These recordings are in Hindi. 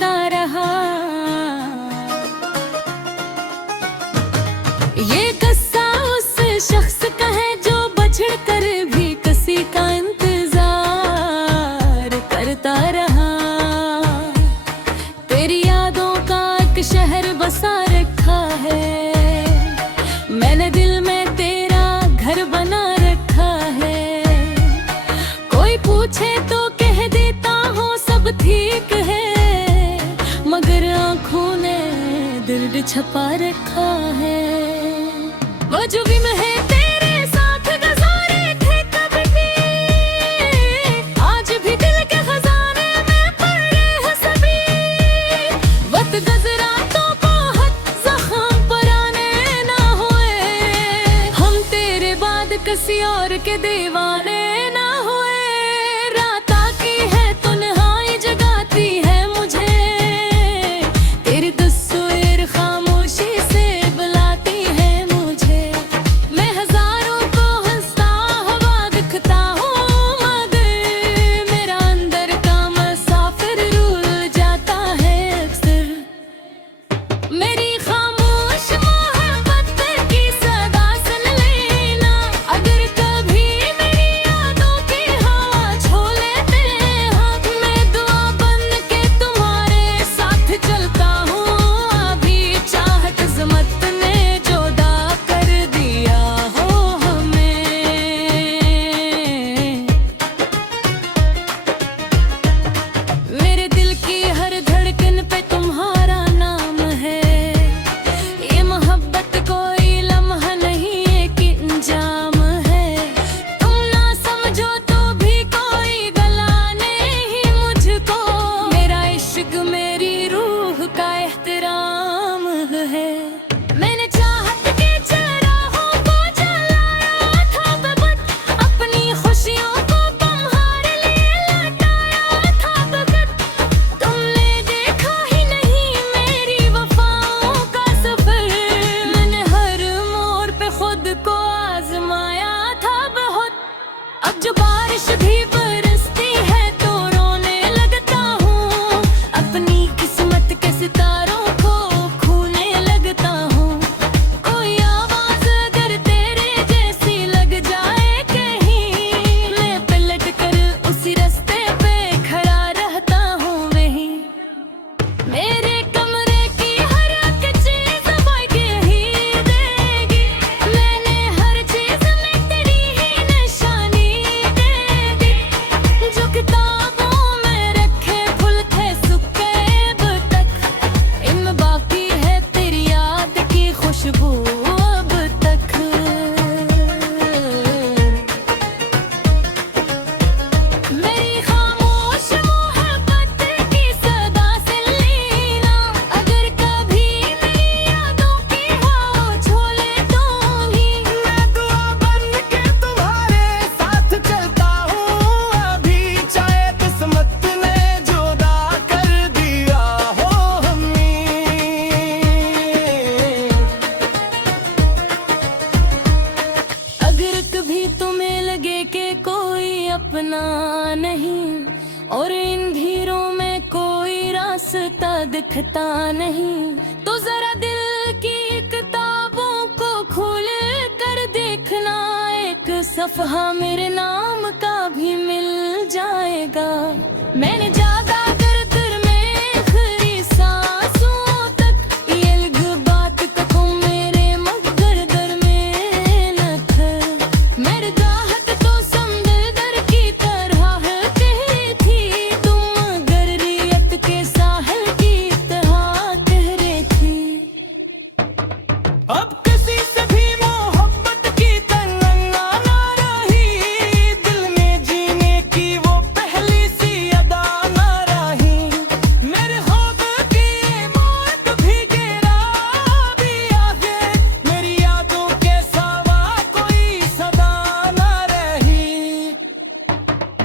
करता रहा। ये किस्सा उस शख्स का है जो बछड़ कर भी किसी का इंतजार करता रहा। तेरी यादों का एक शहर बसा रखा है, मैंने दिल में तेरा घर बना रखा है। कोई पूछे तो कह देता हूँ सब ठीक है, मगर आँखों ने दर्द छपा रखा है। वो जो भी मैं है तेरे साथ गुजारे थे कभी भी, आज भी दिल के खजाने में पड़े हैं सभी। वक्त गुजरा तो बहुत जख्म पुराने ना हुए, हम तेरे बाद किसी और के दीवाने ना हुए। रात आती है तन्हाई जगाती है मुझे, तेरी तस्वीर खामोशी से बुलाती है मुझे। मैं हजारों को हंसता हुआ दिखता हूँ, मगर मेरा अंदर का मुसाफिर रुल जाता है अक्सर। मेरी खामोश मोहब्बत की सदा सुन लेना, अगर कभी मेरी यादों की हवा छू लेते हाथ में, दुआ बन के तुम्हारे साथ चलता हूँ। अभी चाहत ज़िम्मत ने जुदा कर दिया हो हमें। मेरे दिल की हर धड़कन पे तुम्हारा नाम है, ये मोहब्बत कोई लम्हा नहीं एक इंजाम है। तुम ना समझो तो भी कोई गला नहीं मुझको, मेरा इश्क मेरी रूह का एहतराम है। मैंने चाहत के चराहों को जलाया था बबूत, अपनी खुशियों को तुम्हारे लिए लौटाया था बगत। तुमने देखा ही नहीं मेरी वफाओं का सफर, मैंने हर मोड़ पे खुद को आजमाया था बहुत। अब जो बारिश भी बरसती है तो रोने लगता हूँ, अपनी किस्मत के सितारों को खोने लगता हूँ। कोई आवाज अगर तेरे जैसी लग जाए कहीं, मैं पलट कर उसी रास्ते पे खड़ा रहता हूँ वहीं। मेरे कमरे की हर एक चीज बाइक ही देगी, मैंने हर चीज में तेरी ही निशानी दे दी। जो किताबों में रखे फूल थे सूखे अब तक, इनमें बाकी है तेरी याद की खुशबू अब तक। मेरी खामोश मोहब्बत की सदा से लेना, अगर कभी मेरी यादों की हवा छू ले दूंगी। मैं दुआ बन के तुम्हारे साथ चलता हूँ, अभी चाहे किस्मत ने जुदा कर दिया हो हमें। अगर कभी तुम्हें लगे कि कोई अपना नहीं, और इन भीड़ों में कोई रास्ता दिखता नहीं, तो जरा दिल की किताबों को खोल कर देखना, एक सफहा मेरे नाम का भी मिल जाएगा। मैंने जागा दर में आखिरी सांसों तक, ये अलग बात को तुम मेरे मगर दर में न कर। मेरे राहत तो समंदर की तरह कहरी थी, तुम मगर रियत के साहिल की तरह ठहरे थी। अब किसी से भी मोहब्बत की तमन्ना ना रही, दिल में जीने की वो पहली सी अदा ना रही। मेरे ख्वाब की मौत भी गिरा भी आगे, मेरी यादों के सिवा कोई सदा ना रही।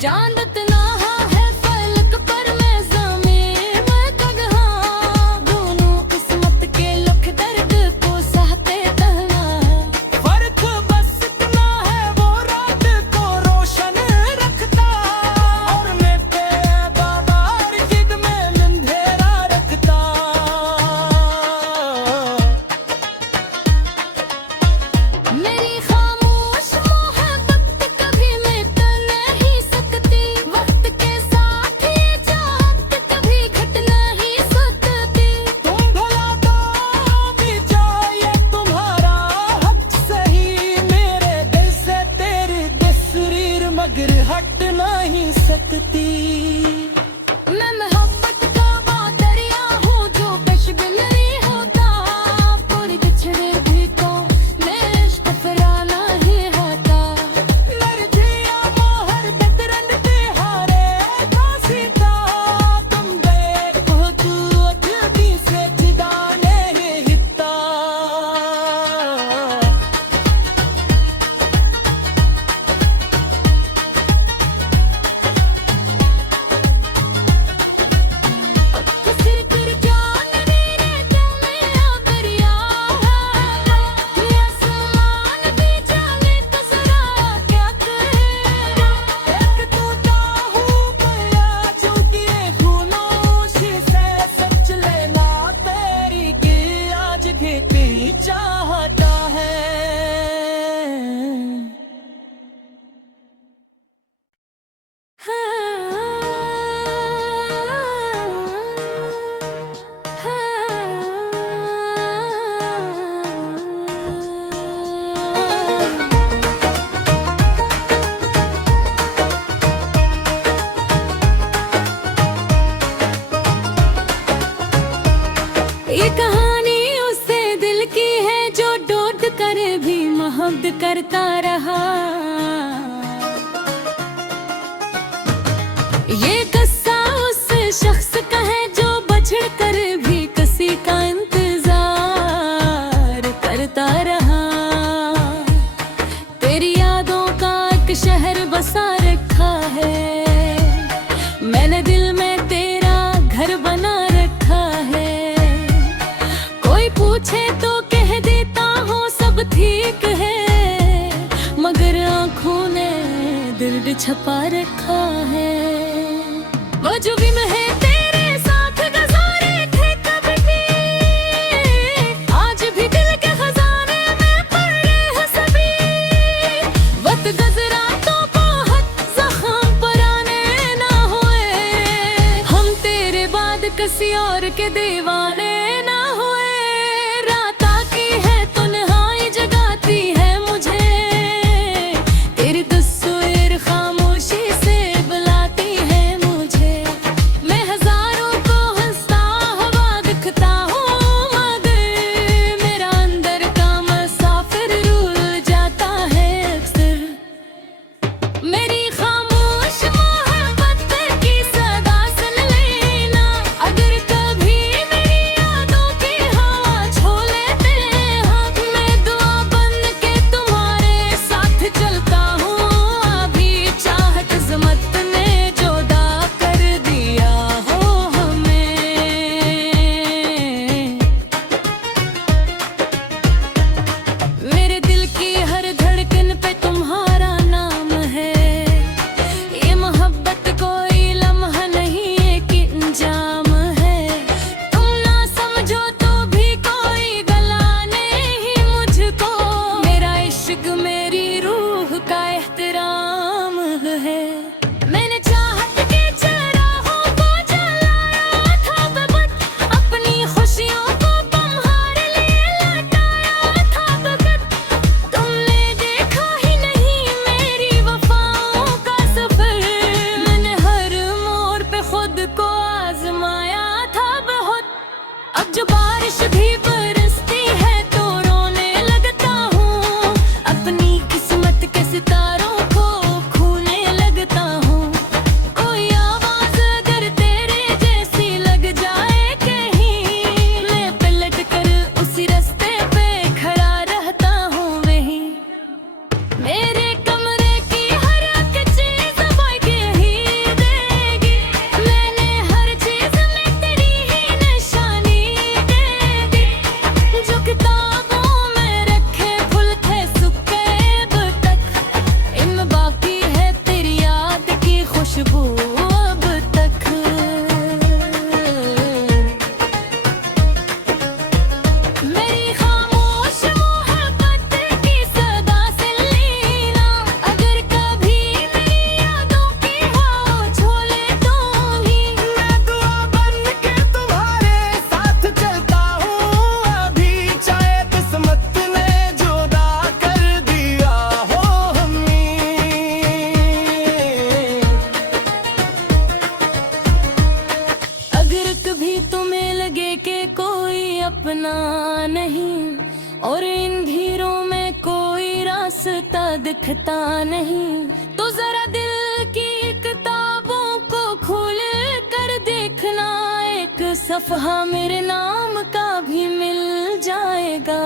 चांद तन्हा है फलक पर, मैं ज़मीन में कहाँ, दोनों किस्मत के लख दर्द को सहते तेरी चाहता है। ये कहानी उससे दिल की है जो डोट कर भी मोहब्बत करता रहा। ये किस्सा उस शख्स का है जो बछड़ कर भी किसी का इंतजार करता रहा। तेरी यादों का एक शहर बसा रखा है, मैंने दिल में तेरा घर बना रखा है। कोई पूछे तो कह देता हूँ सब ठीक है, मगर आँखों ने दर्द छपा रखा है। वो जो भी मैं है तेरे साथ गुजारे थे कभी भी, आज भी दिल के खजाने में पड़े हैं सभी। वक्त गुजरा तो बहुत जख्म पुराने ना हुए, हम तेरे बाद किसी और के दीवाने ना हुए। रात आती है तन्हाई जगाती है मुझे, तेरी तस्वीर खामोशी से बुलाती है मुझे। मैं हजारों को हंसता हुआ दिखता हूँ, मगर मेरा अंदर का मुसाफिर रुल जाता है अक्सर। मेरी खामोश मोहब्बत की सदा सुन लेना, अगर कभी मेरी यादों की हवा छू लेते हैं। मैं दुआ बन के तुम्हारे साथ चलता हूँ, अभी चाहत ज़मत ने जुदा कर दिया हो हमें। मेरे दिल की हर धड़कन पे तुम्हारा नाम है, ये मोहब्बत कोई लम्हा नहीं एक इंजाम है। तुम ना समझो तो भी कोई गला नहीं मुझको, मेरा इश्क मेरी रूह का एहतराम है। मैंने चाहत के चराहों को जलाया था बबूत, अपनी खुशियों को तुम्हारे लिए लौटाया था बखत। तुमने देखा ही नहीं मेरी वफाओं का सफर, मैंने हर मोड़ पे खुद को आजमाया था बहुत। अब जो बारिश भी बरसती है तो रोने लगता हूँ, अपनी किस्मत के सितारों को खोने लगता हूँ। कोई आवाज अगर तेरे जैसी लग जाए कहीं, मैं पलट कर उसी रास्ते पे खड़ा रहता हूँ वहीं। मेरे कमरे की हर एक चीज बाइक ही देगी, मैंने हर चीज में तेरी ही निशानी दे दी। जो किताबों में रखे फूल थे सूखे अब तक, इनमें बाकी है तेरी याद की खुशबू अब तक। मेरी खामोश मोहब्बत की सदा से लेना, अगर कभी मेरी यादों की हवा छू ले दूंगी। मैं दुआ बन के तुम्हारे साथ चलता हूँ, अभी चाहे किस्मत ने जुदा कर दिया हो हमें। अगर कभी तुम्हें लगे कि कोई अपना नहीं और इन भीड़ों में कोई रास्ता दिखता नहीं, तो जरा दिल की किताबों को खोल कर देखना, एक सफहा मेरे नाम का भी मिल जाएगा।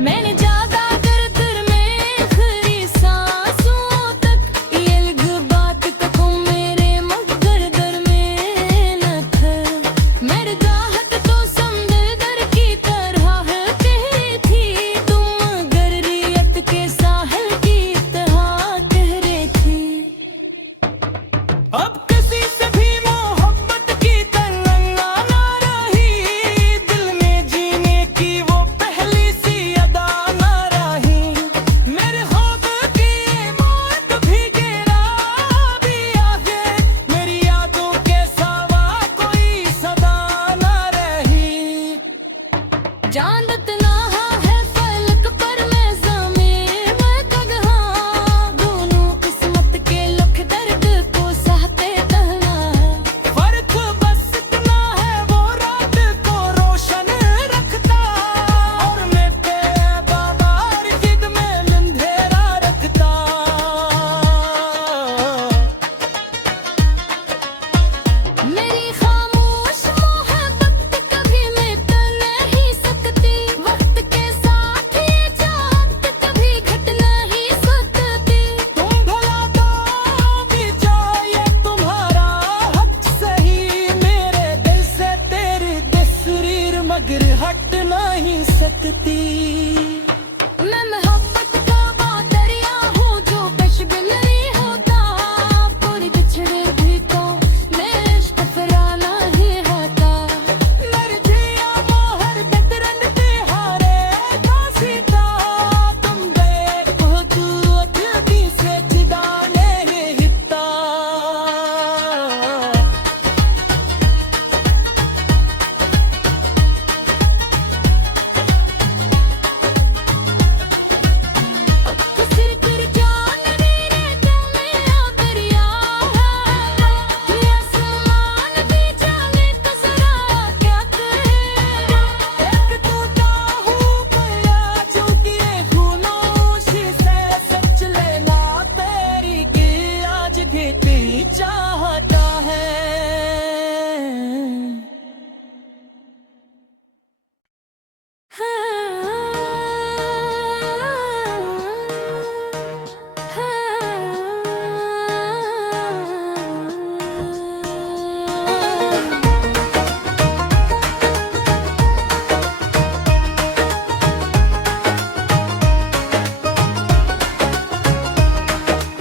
मैंने जागा कर दिल में आखिरी सांसों तक, ये अलग बात तो तुम मेरे मगर दर में न थे। मेरे राहत तो समंदर की तरह कहरी थी, तुम मगर रियत के साहिल की तरह गहरे थी। अब किसी से भी मोहब्बत की तमन्ना ना रही, दिल में जीने की वो पहली जाती। मैं मोहब्बत का दरिया हूँ जो कश भी नहीं होता, पूरी बिछड़े भी तो मेरे इश्क फराना ही होता। मेरे जिया मोहर बेतरन तिहारे का सीता, तुम देखो तू अजदी से जिदाने हिता। सिर पर जान मेरे दिल मेरा दरिया है, ये आसमान भी जाने तो जरा क्या करे। एक तू ताहू पया चुकी खूनोशी से सच लेना तेरी की आज घिती चाहता है।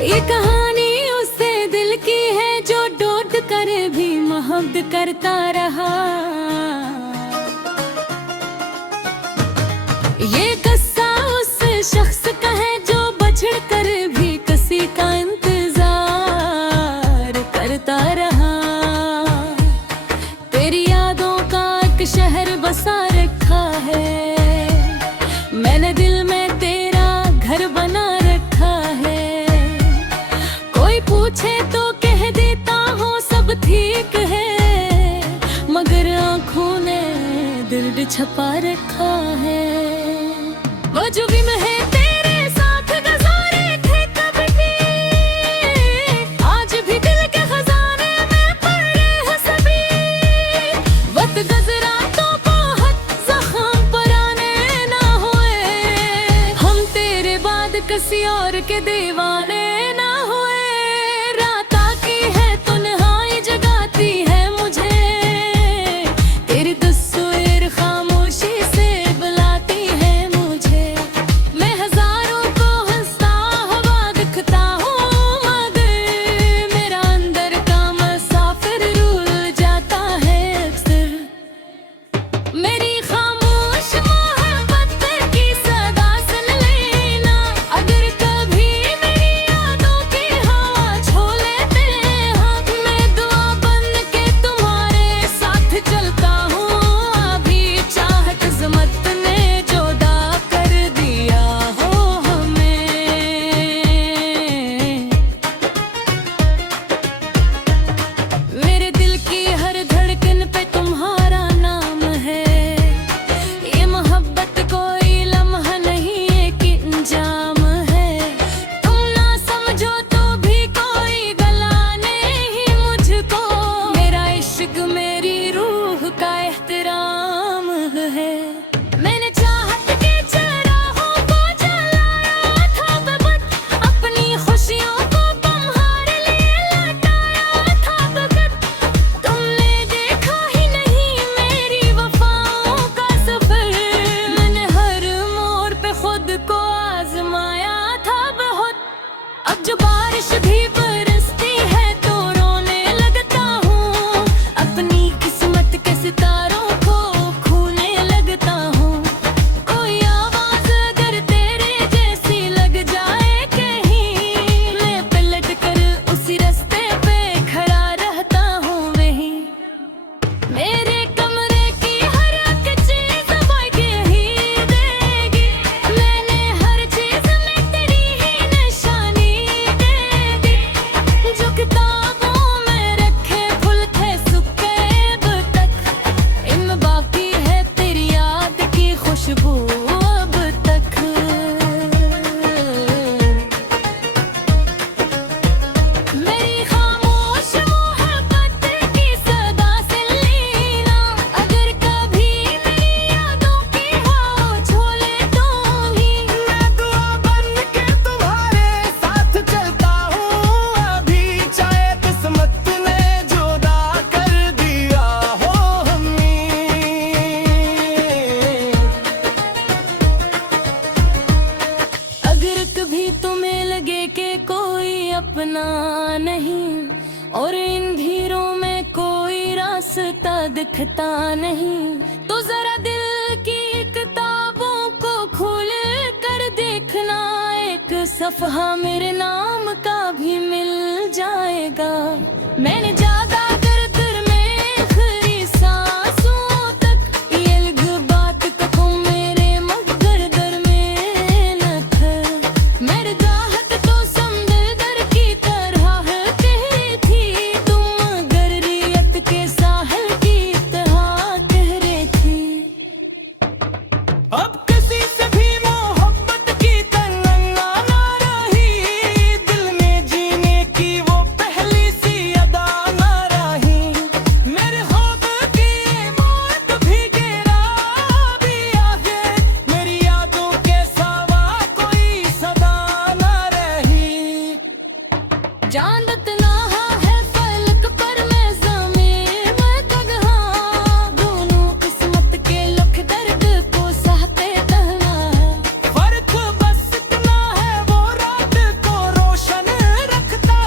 ये कहानी उससे दिल की है जो डोट कर भी मोहब्बत करता रहा। ये किस्सा उस शख्स का है जो बछड़ कर भी किसी का इंतजार करता रहा। तेरी यादों का एक शहर बसा रखा है, मैंने दिल में तेरा घर बना रखा है। कोई पूछे तो कह देता हूँ सब ठीक है, मगर आँखों ने दर्द छपा रखा है। वो जो भी मैं है तेरे साथ गुजारे थे कभी भी, आज भी दिल के खजाने में पड़े हैं सभी। वक्त गुजरा तो बहुत जख्म पुराने ना हुए, हम तेरे बाद किसी और के दीवाने ना हुए। रात आती है तन्हाई जगाती है मुझे, तेरी तस्वीर खामोशी से बुलाती है मुझे। मैं हजारों को हंसता हुआ दिखता हूँ, मगर मेरा अंदर का मुसाफिर रुल जाता है अक्सर। मेरी खामोश मोहब्बत की सदा सुन लेना, अगर कभी मेरी यादों की हवा छू लेते हैं। मैं दुआ बन के तुम्हारे साथ चलता हूँ, अभी चाह किस्मत ने जुदा कर दिया हो हमें। मेरे दिल की हर धड़कन पे तुम्हारा नाम है, ये मोहब्बत कोई लम्हा नहीं एक इंजाम है। तुम ना समझो तो भी कोई गला नहीं मुझको, मेरा इश्क मेरी रूह का एहतराम है। मैंने चाहत के चराहों को जलाया था बबूत, अपनी खुशियों को तुम्हारे लिए लौटाया था बबूत। तुमने देखा ही नहीं मेरी वफाओं का सफर, मैंने हर मोड़ पे खुद को आजमाया था बहुत। अब जो बारिश भी बरसती है तो रोने लगता हूँ, अपनी किस्मत के सितारों को खोने लगता हूँ। कोई आवाज अगर तेरे जैसी लग जाए कहीं, मैं पलट कर उसी रास्ते पे खड़ा रहता हूँ वहीं। मेरे कमरे की हर एक चीज वाइट ही देगी, मैंने हर चीज में तेरी ही निशानी दे दी। जो किताबों में रखे फूल थे सूखे अब तक, इनमें बाकी है तेरी याद की खुशबू अब तक। मेरी खामोश मोहब्बत की सदा से लेना, अगर कभी मेरी यादों की हवा छू ले दूंगी। मैं दुआ बन के तुम्हारे साथ चलता हूँ, अभी चाहे किस्मत ने जुदा कर दिया हो हमें। रखता नहीं। तो जरा दिल की किताबों को खोल कर देखना, एक सफ़हा मेरे नाम का भी मिल जाएगा। मैंने जागा कर दर में आखिरी सांसों तक, ये अलग बात को मेरे मगर दर में न था। मेरे चाहत तो समंदर की तरह कह थी, तुम मगर रियत के साहिल की तरह कह रही थी। अब किसी से भी मोहब्बत की तमन्ना ना रही, दिल में जीने की वो पहली सी अदा ना रही। मेरे ख्वाब की मौत भी गिरा भी आगे, मेरी यादों के सिवा कोई सदा ना रही। जानत ना है फलक पर मैं ज़मीन में तगहा, दोनों किस्मत के लख दर्द को सहते तन्हा। फर्क बस इतना है वो रात को रोशन रखता,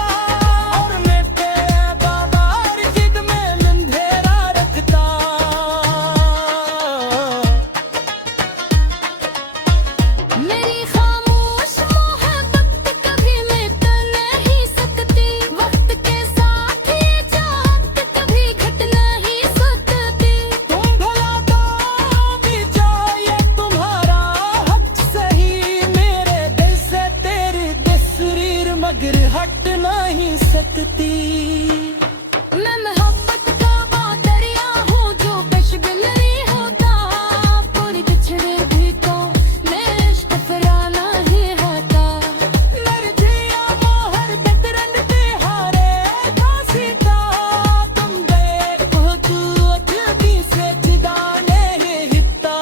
और मैं बेबादार जिद में अंधेरा रखता। मेरी खामोश मोहब्बत कभी मिट नहीं सकती, वक्त के साथ ये चाहत कभी घट नहीं सकती। तुम भला तो भी जाए तुम्हारा हक सही, मेरे दिल से तेरी तस्वीर मगर हट नहीं सकती। मैं मोहब्बत का बादरिया हूँ जो बेशुगर नहीं होता, पूरी बिछड़े भी तो मेरे इश्क फराना ही होता। मेरे जिया मोहर बेतरन तिहारे दासीता, तुम देखो तू अजदी से जिदाने हिता।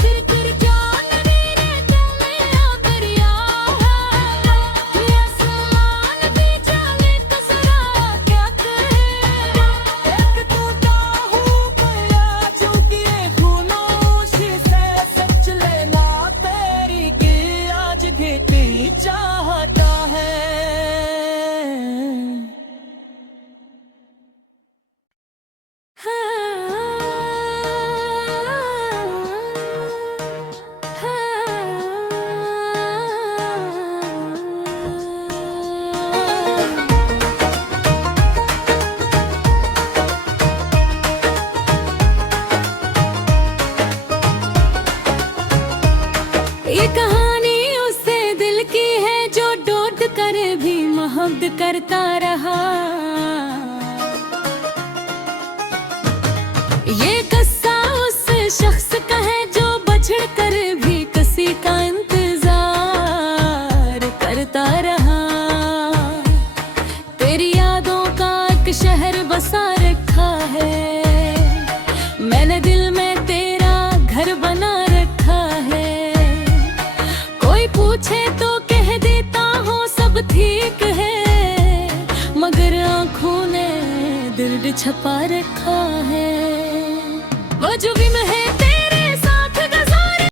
सिर कर जान मेरे दिल में आ दरिया है, ये आसमान भी जाने तो जरा क्या करे। एक तू ताहू पया चुकी खूनोशी से सच लेना, तेरी की आज घिटी चाहता है। ये कहानी उससे दिल की है जो डोट कर भी मोहब्बत करता रहा। ये किस्सा उस शख्स का है जो बछड़ कर भी किसी का इंतजार करता रहा। तेरी यादों का एक शहर बसा रखा है, मैंने दिल में तेरा घर बना रखा है। कोई पूछे तो कह देता हूँ सब ठीक है, मगर आँखों ने दर्द छपा रखा